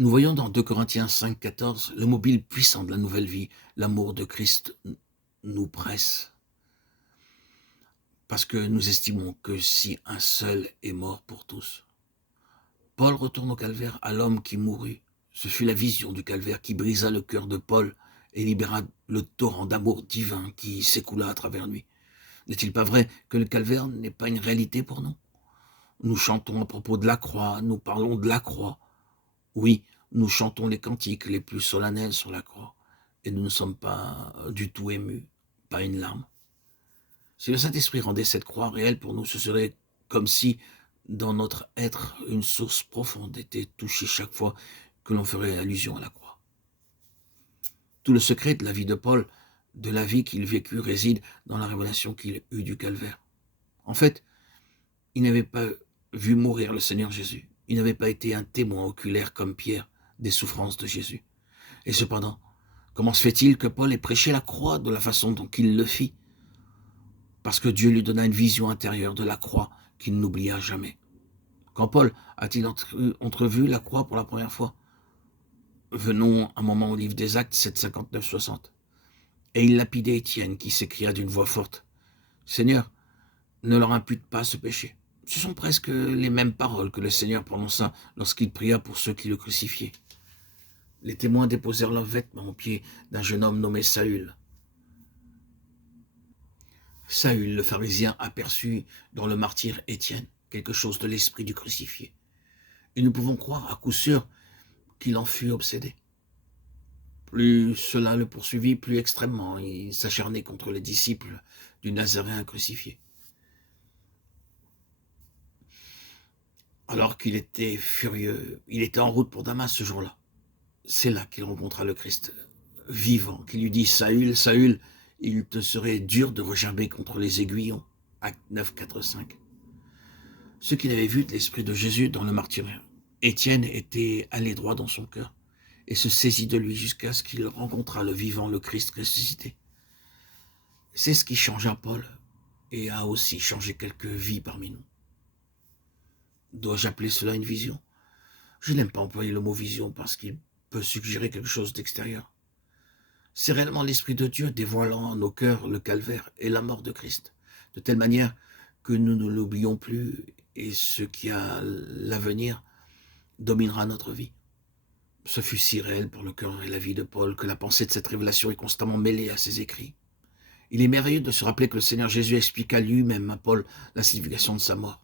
Nous voyons dans 2 Corinthiens 5,14 le mobile puissant de la nouvelle vie. L'amour de Christ nous presse parce que nous estimons que si un seul est mort pour tous. Paul retourne au calvaire à l'homme qui mourut. Ce fut la vision du calvaire qui brisa le cœur de Paul et libéra le torrent d'amour divin qui s'écoula à travers lui. N'est-il pas vrai que le calvaire n'est pas une réalité pour nous? Nous chantons à propos de la croix, nous parlons de la croix. Oui, nous chantons les cantiques les plus solennels sur la croix, et nous ne sommes pas du tout émus, pas une larme. Si le Saint-Esprit rendait cette croix réelle pour nous, ce serait comme si, dans notre être, une source profonde était touchée chaque fois que l'on ferait allusion à la croix. Tout le secret de la vie de Paul, de la vie qu'il vécut, réside dans la révélation qu'il eut du calvaire. En fait, il n'avait pas vu mourir le Seigneur Jésus. Il n'avait pas été un témoin oculaire comme Pierre des souffrances de Jésus. Et cependant, comment se fait-il que Paul ait prêché la croix de la façon dont il le fit? Parce que Dieu lui donna une vision intérieure de la croix qu'il n'oublia jamais. Quand Paul a-t-il entrevu la croix pour la première fois? Venons un moment au livre des Actes 7,59-60. Et il lapidait Étienne qui s'écria d'une voix forte: Seigneur, ne leur impute pas ce péché. Ce sont presque les mêmes paroles que le Seigneur prononça lorsqu'il pria pour ceux qui le crucifiaient. Les témoins déposèrent leurs vêtements aux pieds d'un jeune homme nommé Saül. Saül, le pharisien, aperçut dans le martyr Étienne quelque chose de l'esprit du crucifié. Et nous pouvons croire à coup sûr qu'il en fut obsédé. Plus cela le poursuivit, plus extrêmement il s'acharnait contre les disciples du Nazaréen crucifié. Alors qu'il était furieux, il était en route pour Damas ce jour-là. C'est là qu'il rencontra le Christ vivant, qui lui dit: Saül, Saül, il te serait dur de regimber contre les aiguillons. Acte 9, 4, 5. Ce qu'il avait vu de l'esprit de Jésus dans le martyr, Étienne était allé droit dans son cœur et se saisit de lui jusqu'à ce qu'il rencontrât le vivant, le Christ ressuscité. C'est ce qui changea Paul et a aussi changé quelques vies parmi nous. Dois-je appeler cela une vision? Je n'aime pas employer le mot vision parce qu'il peut suggérer quelque chose d'extérieur. C'est réellement l'Esprit de Dieu dévoilant à nos cœurs le calvaire et la mort de Christ, de telle manière que nous ne l'oublions plus et ce qui a l'avenir dominera notre vie. Ce fut si réel pour le cœur et la vie de Paul que la pensée de cette révélation est constamment mêlée à ses écrits. Il est merveilleux de se rappeler que le Seigneur Jésus expliqua lui-même à Paul la signification de sa mort.